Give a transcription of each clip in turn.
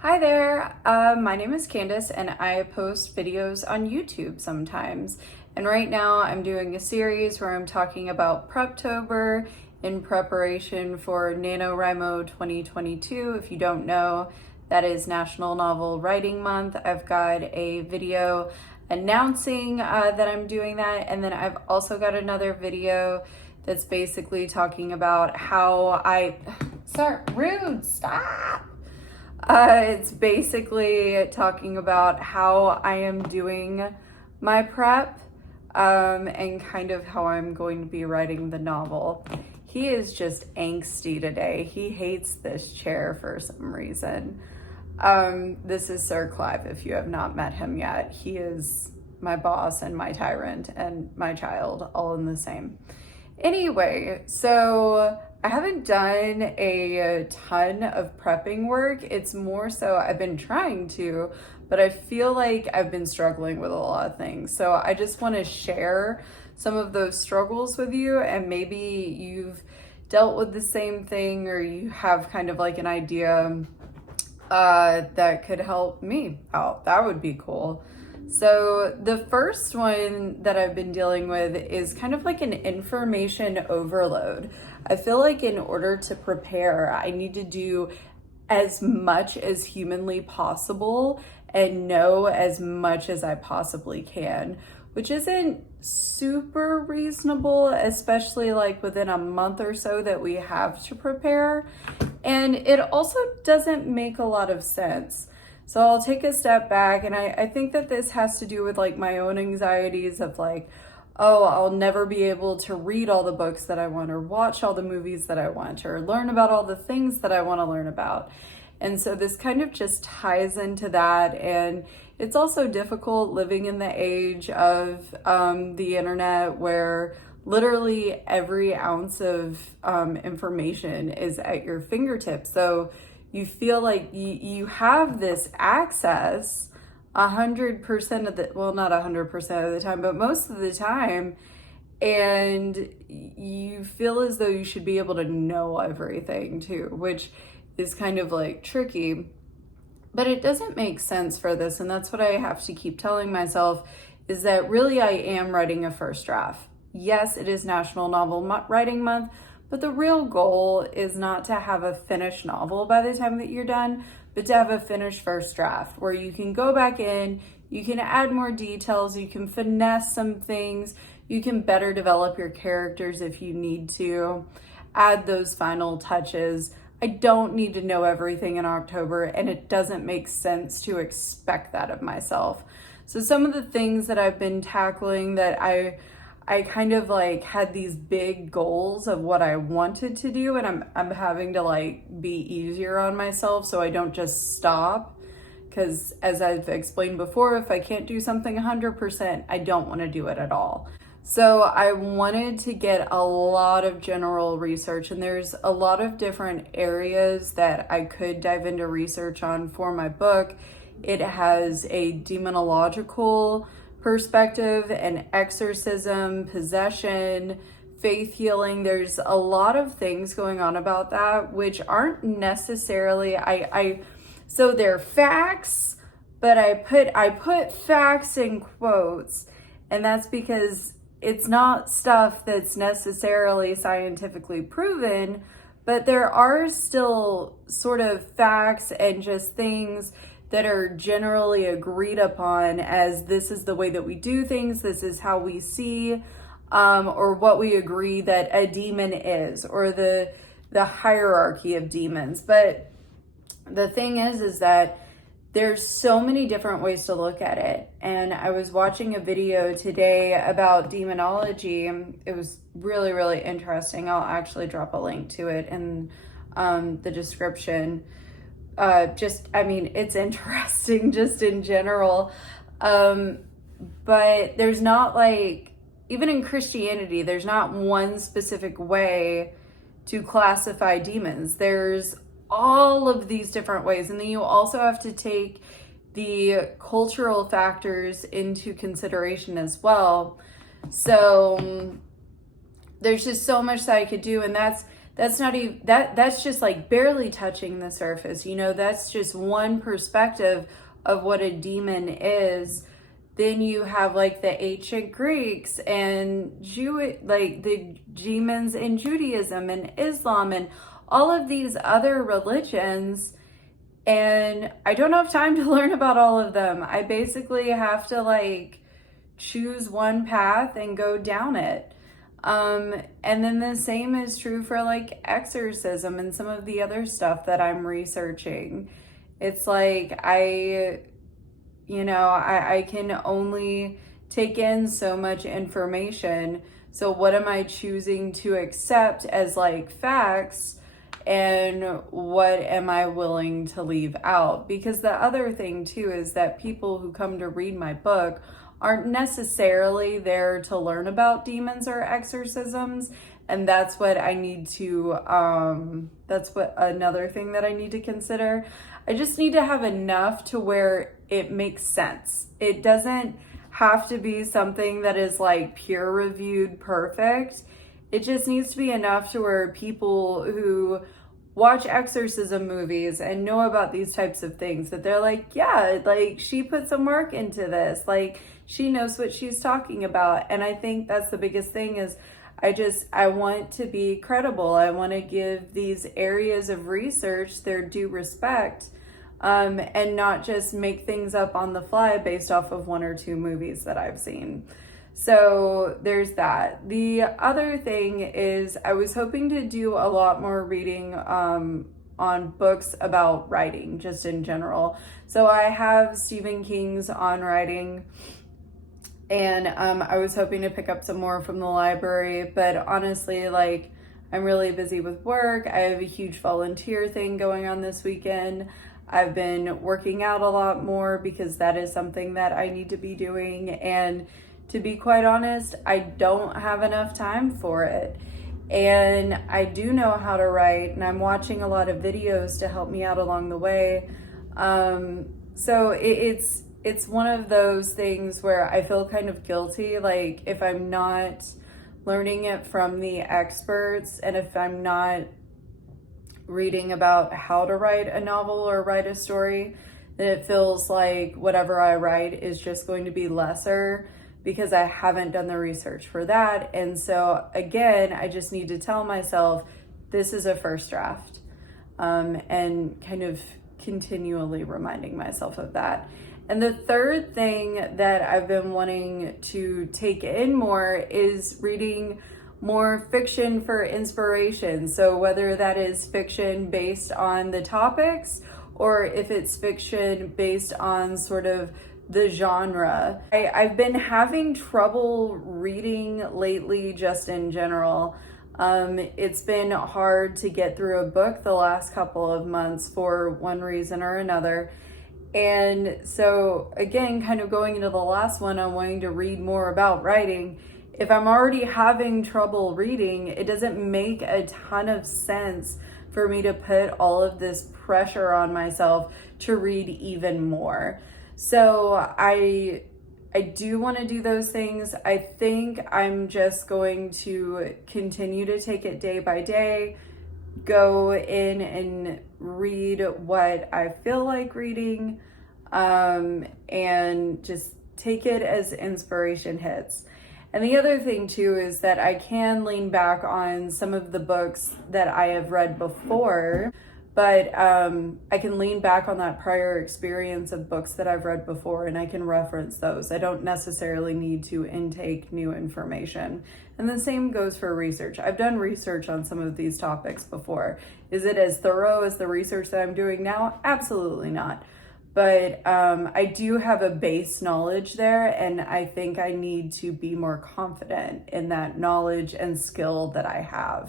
Hi there, my name is Candace and I post videos on YouTube sometimes. And right now I'm doing a series where I'm talking about Preptober in preparation for NaNoWriMo 2022. If you don't know, that is National Novel Writing Month. I've got a video announcing that I'm doing that, and then I've also got another video that's basically talking about how rude, stop! It's basically talking about how I am doing my prep and kind of how I'm going to be writing the novel. He is just angsty today. He hates this chair for some reason. This is Sir Clive, if you have not met him yet. He is my boss and my tyrant and my child, all in the same. Anyway, so I haven't done a ton of prepping work. It's more so I've been trying to, but I feel like I've been struggling with a lot of things. So I just want to share some of those struggles with you, and maybe you've dealt with the same thing or you have kind of like an idea that could help me out. That would be cool. So the first one that I've been dealing with is kind of like an information overload. I feel like in order to prepare, I need to do as much as humanly possible and know as much as I possibly can, which isn't super reasonable, especially like within a month or so that we have to prepare. And it also doesn't make a lot of sense. So I'll take a step back, and I think that this has to do with like my own anxieties of like, oh, I'll never be able to read all the books that I want or watch all the movies that I want or learn about all the things that I want to learn about. And so this kind of just ties into that. And it's also difficult living in the age of the internet where literally every ounce of information is at your fingertips. So you feel like you have this access 100% of the, well, not 100% of the time, but most of the time, and you feel as though you should be able to know everything too, which is kind of like tricky, but it doesn't make sense for this. And that's what I have to keep telling myself, is that really I am writing a first draft. Yes, it is National Novel Writing Month, but the real goal is not to have a finished novel by the time that you're done, but to have a finished first draft where you can go back in, you can add more details, you can finesse some things, you can better develop your characters if you need to, add those final touches. I don't need to know everything in October, and it doesn't make sense to expect that of myself. So some of the things that I've been tackling that I kind of like had these big goals of what I wanted to do, and I'm having to like be easier on myself so I don't just stop, because as I've explained before, if I can't do something 100%, I don't want to do it at all. So I wanted to get a lot of general research, and there's a lot of different areas that I could dive into research on for my book. It has a demonological perspective, and exorcism, possession, faith healing. There's a lot of things going on about that, which aren't necessarily, so they're facts, but I put facts in quotes, and that's because it's not stuff that's necessarily scientifically proven, but there are still sort of facts and just things that are generally agreed upon as this is the way that we do things, this is how we see, or what we agree that a demon is, or the hierarchy of demons. But the thing is that there's so many different ways to look at it. And I was watching a video today about demonology. It was really, really interesting. I'll actually drop a link to it in the description. It's interesting just in general. But there's not like, even in Christianity, there's not one specific way to classify demons. There's all of these different ways. And then you also have to take the cultural factors into consideration as well. So there's just so much that I could do. And that's not even, that's just like barely touching the surface. You know, that's just one perspective of what a demon is. Then you have like the ancient Greeks and like the demons in Judaism and Islam and all of these other religions. And I don't have time to learn about all of them. I basically have to like choose one path and go down it. And then the same is true for like exorcism and some of the other stuff that I'm researching. It's like I can only take in so much information. So what am I choosing to accept as like facts, and what am I willing to leave out? Because the other thing too is that people who come to read my book aren't necessarily there to learn about demons or exorcisms. And that's what I need to, that's what another thing that I need to consider. I just need to have enough to where it makes sense. It doesn't have to be something that is like peer reviewed perfect. It just needs to be enough to where people who watch exorcism movies and know about these types of things, that they're like, yeah, like she put some work into this. Like she knows what she's talking about. And I think that's the biggest thing is I want to be credible. I want to give these areas of research their due respect, and not just make things up on the fly based off of one or two movies that I've seen. So there's that. The other thing is I was hoping to do a lot more reading on books about writing, just in general. So I have Stephen King's On Writing, and I was hoping to pick up some more from the library, but honestly, like, I'm really busy with work. I have a huge volunteer thing going on this weekend. I've been working out a lot more because that is something that I need to be doing, and to be quite honest, I don't have enough time for it. And I do know how to write, and I'm watching a lot of videos to help me out along the way. So it's one of those things where I feel kind of guilty, like if I'm not learning it from the experts, and if I'm not reading about how to write a novel or write a story, then it feels like whatever I write is just going to be lesser because I haven't done the research for that. And so again, I just need to tell myself this is a first draft, and kind of continually reminding myself of that. And the third thing that I've been wanting to take in more is reading more fiction for inspiration. So whether that is fiction based on the topics, or if it's fiction based on sort of the genre. I've been having trouble reading lately, just in general. It's been hard to get through a book the last couple of months for one reason or another. And so again, kind of going into the last one, I'm wanting to read more about writing. If I'm already having trouble reading, it doesn't make a ton of sense for me to put all of this pressure on myself to read even more. So I do want to do those things. I think I'm just going to continue to take it day by day, go in and read what I feel like reading, and just take it as inspiration hits. And the other thing too is that I can lean back on some of the books that I have read before, but I can lean back on that prior experience of books that I've read before, and I can reference those. I don't necessarily need to intake new information. And the same goes for research. I've done research on some of these topics before. Is it as thorough as the research that I'm doing now? Absolutely not. But I do have a base knowledge there, and I think I need to be more confident in that knowledge and skill that I have.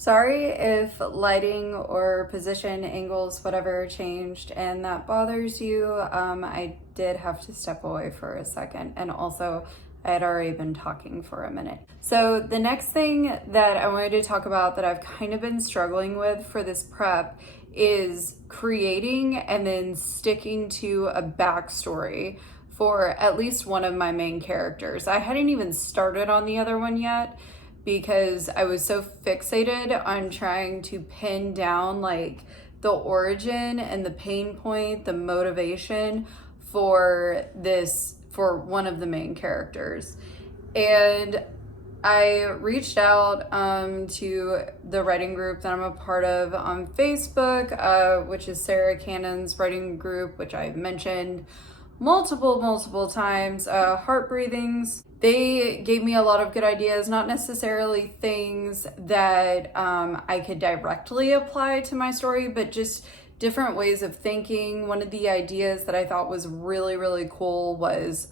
Sorry if lighting or position, angles, whatever changed and that bothers you. I did have to step away for a second, and also I had already been talking for a minute. So the next thing that I wanted to talk about that I've kind of been struggling with for this prep is creating and then sticking to a backstory for at least one of my main characters. I hadn't even started on the other one yet, because I was so fixated on trying to pin down like the origin and the pain point, the motivation for one of the main characters. And I reached out to the writing group that I'm a part of on Facebook, which is Sarah Cannon's writing group, which I've mentioned multiple times. Heart Breathings. They gave me a lot of good ideas, not necessarily things that I could directly apply to my story, but just different ways of thinking. One of the ideas that I thought was really cool was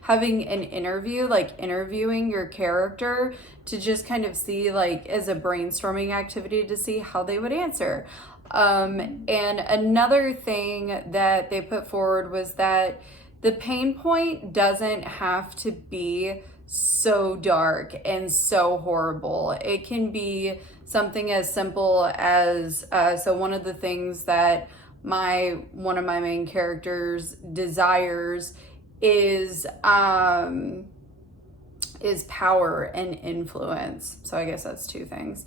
having an interview, like interviewing your character to just kind of see, like, as a brainstorming activity to see how they would answer. And another thing that they put forward was that the pain point doesn't have to be so dark and so horrible. It can be something as simple as, so one of the things that one of my main characters desires is power and influence. So I guess that's two things.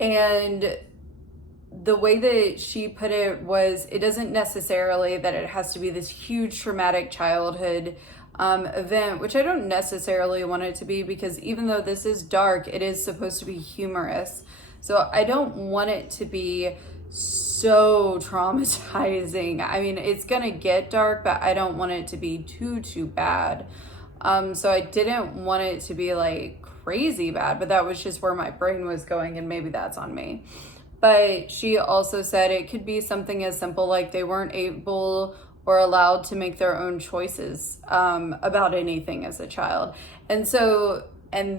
And the way that she put it was, it doesn't necessarily that it has to be this huge traumatic childhood event, which I don't necessarily want it to be, because even though this is dark, it is supposed to be humorous. So I don't want it to be so traumatizing. I mean, it's gonna get dark, but I don't want it to be too bad. So I didn't want it to be like crazy bad, but that was just where my brain was going, and maybe that's on me. But she also said it could be something as simple like they weren't able or allowed to make their own choices about anything as a child. And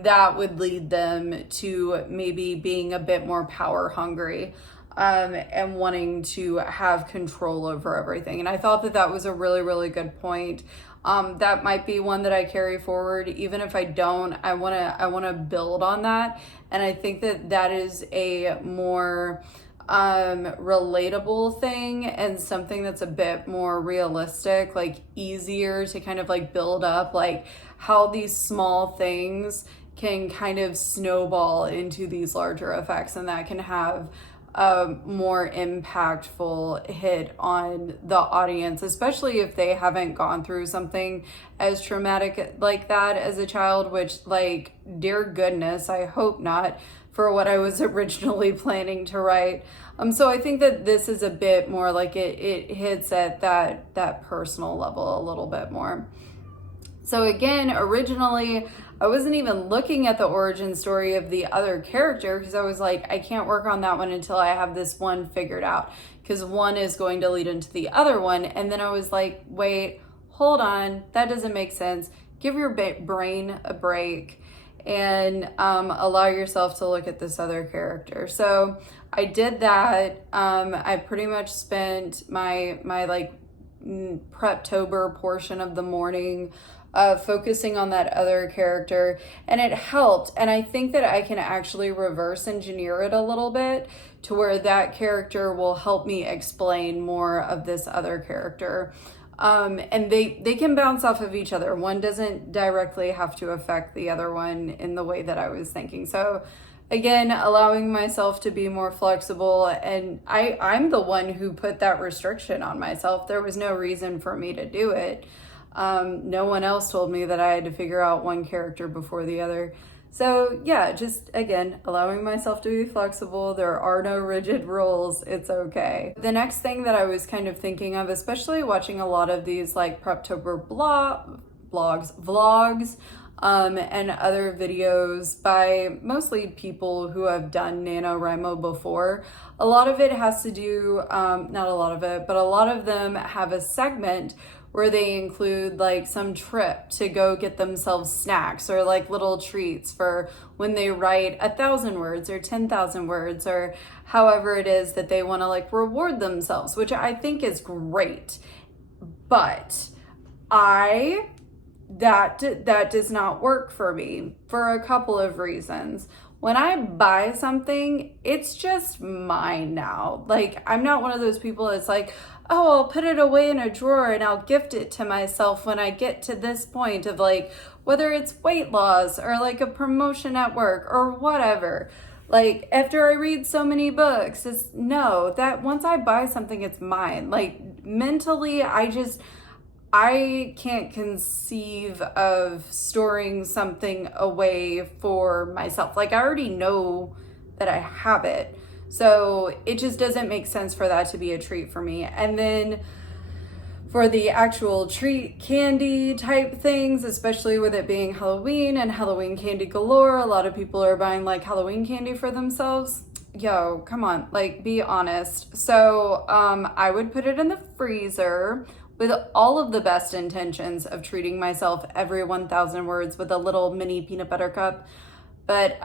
that would lead them to maybe being a bit more power hungry and wanting to have control over everything. And I thought that was a really good point. That might be one that I carry forward. Even if I don't, I wanna build on that. And I think that is a more relatable thing and something that's a bit more realistic, like easier to kind of like build up, like how these small things can kind of snowball into these larger effects, and that can have a more impactful hit on the audience, especially if they haven't gone through something as traumatic like that as a child, which, like, dear goodness, I hope not, for what I was originally planning to write. So I think that this is a bit more like it hits at that personal level a little bit more. So again, originally, I wasn't even looking at the origin story of the other character, because I was like, I can't work on that one until I have this one figured out, because one is going to lead into the other one. And then I was like, wait, hold on, that doesn't make sense. Give your brain a break and allow yourself to look at this other character. So I did that. I pretty much spent my like Preptober portion of the morning focusing on that other character, and it helped. And I think that I can actually reverse engineer it a little bit to where that character will help me explain more of this other character. And they can bounce off of each other. One doesn't directly have to affect the other one in the way that I was thinking. So again, allowing myself to be more flexible, and I'm the one who put that restriction on myself. There was no reason for me to do it. No one else told me that I had to figure out one character before the other. So yeah, just again, allowing myself to be flexible. There are no rigid rules. It's okay. The next thing that I was kind of thinking of, especially watching a lot of these like Preptober vlogs, and other videos by mostly people who have done NaNoWriMo before. A lot of it has to do, not a lot of it, but a lot of them have a segment where they include like some trip to go get themselves snacks or like little treats for when they write 1,000 words or 10,000 words, or however it is that they want to like reward themselves, which I think is great. But that does not work for me for a couple of reasons. when I buy something, it's just mine now. Like, I'm not one of those people that's like, oh, I'll put it away in a drawer and I'll gift it to myself when I get to this point of like, whether it's weight loss or like a promotion at work or whatever. Like, after I read so many books, it's no, that once I buy something, it's mine. Like, mentally, I can't conceive of storing something away for myself. Like, I already know that I have it. So it just doesn't make sense for that to be a treat for me. And then for the actual treat candy type things, especially with it being Halloween and Halloween candy galore, a lot of people are buying like Halloween candy for themselves. Yo, come on, like, be honest. So I would put it in the freezer with all of the best intentions of treating myself every 1,000 words with a little mini peanut butter cup. But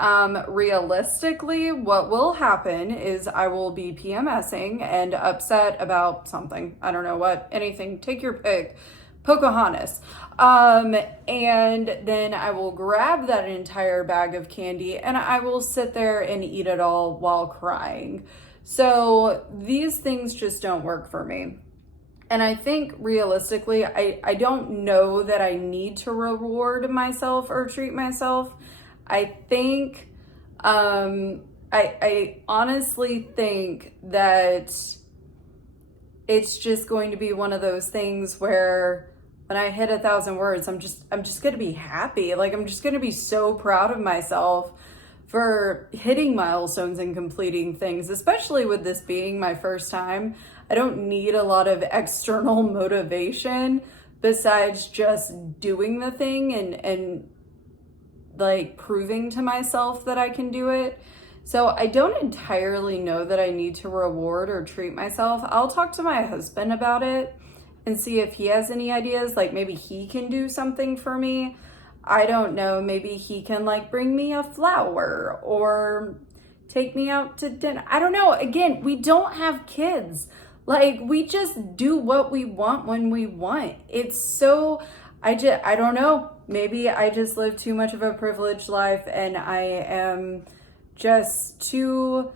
realistically, what will happen is I will be PMSing and upset about something. I don't know what, anything, take your pick. Pocahontas. And then I will grab that entire bag of candy and I will sit there and eat it all while crying. So these things just don't work for me. And I think realistically, I don't know that I need to reward myself or treat myself. I think, I honestly think that it's just going to be one of those things where when I hit 1,000 words, I'm just going to be happy. Like, I'm just going to be so proud of myself for hitting milestones and completing things, especially with this being my first time. I don't need a lot of external motivation besides just doing the thing and like proving to myself that I can do it. So I don't entirely know that I need to reward or treat myself. I'll talk to my husband about it and see if he has any ideas. Like, maybe he can do something for me. I don't know. Maybe he can like bring me a flower or take me out to dinner. I don't know. Again, we don't have kids. Like, we just do what we want when we want. It's so, I don't know. Maybe I just live too much of a privileged life and I am just too,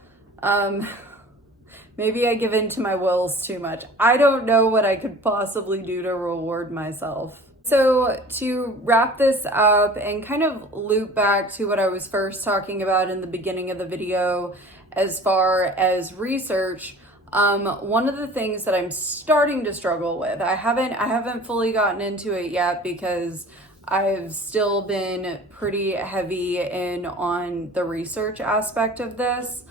maybe I give in to my wills too much. I don't know what I could possibly do to reward myself. So to wrap this up and kind of loop back to what I was first talking about in the beginning of the video, as far as research, one of the things that I'm starting to struggle with, I haven't fully gotten into it yet because I've still been pretty heavy in on the research aspect of this,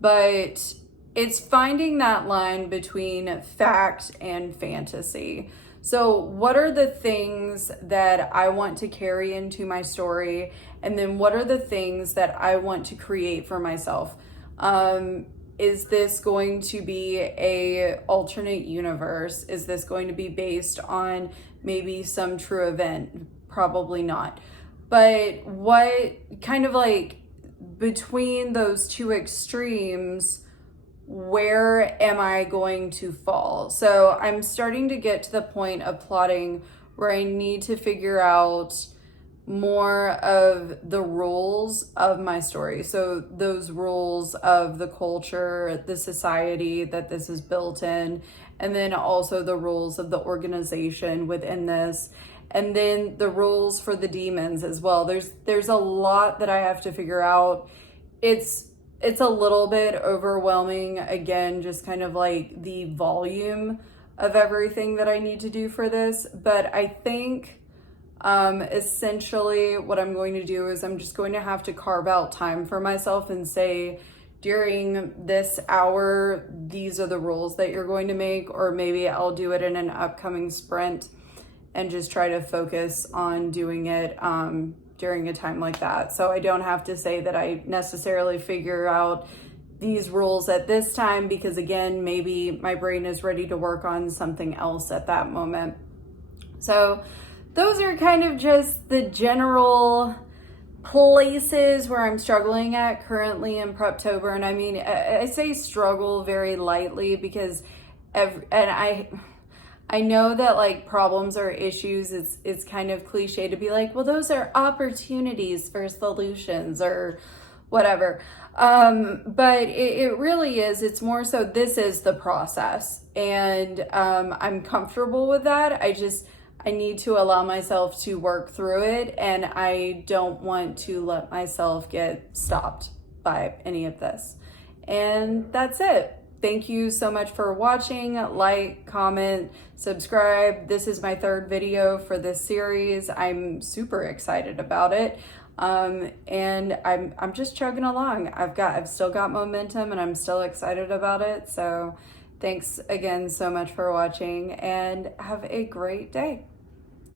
but it's finding that line between fact and fantasy. So what are the things that I want to carry into my story? And then what are the things that I want to create for myself? Is this going to be a alternate universe? Is this going to be based on maybe some true event? Probably not. But what kind of like between those two extremes, where am I going to fall? So I'm starting to get to the point of plotting where I need to figure out more of the rules of my story. So those rules of the culture, the society that this is built in, and then also the rules of the organization within this, and then the rules for the demons as well. There's a lot that I have to figure out. It's a little bit overwhelming, again, just kind of like the volume of everything that I need to do for this. But I think essentially what I'm going to do is I'm just going to have to carve out time for myself and say, during this hour, these are the rules that you're going to make, or maybe I'll do it in an upcoming sprint and just try to focus on doing it during a time like that. So I don't have to say that I necessarily figure out these rules at this time, because again, maybe my brain is ready to work on something else at that moment. So those are kind of just the general places where I'm struggling at currently in Preptober. And I mean, I say struggle very lightly because I know that like problems or issues, it's kind of cliche to be like, well, those are opportunities for solutions or whatever. But it really is, it's more so this is the process, and I'm comfortable with that. I need to allow myself to work through it, and I don't want to let myself get stopped by any of this. And that's it. Thank you so much for watching. Like, comment, subscribe. This is my third video for this series. I'm super excited about it. And I'm just chugging along. I've still got momentum, and I'm still excited about it. So thanks again so much for watching, and have a great day.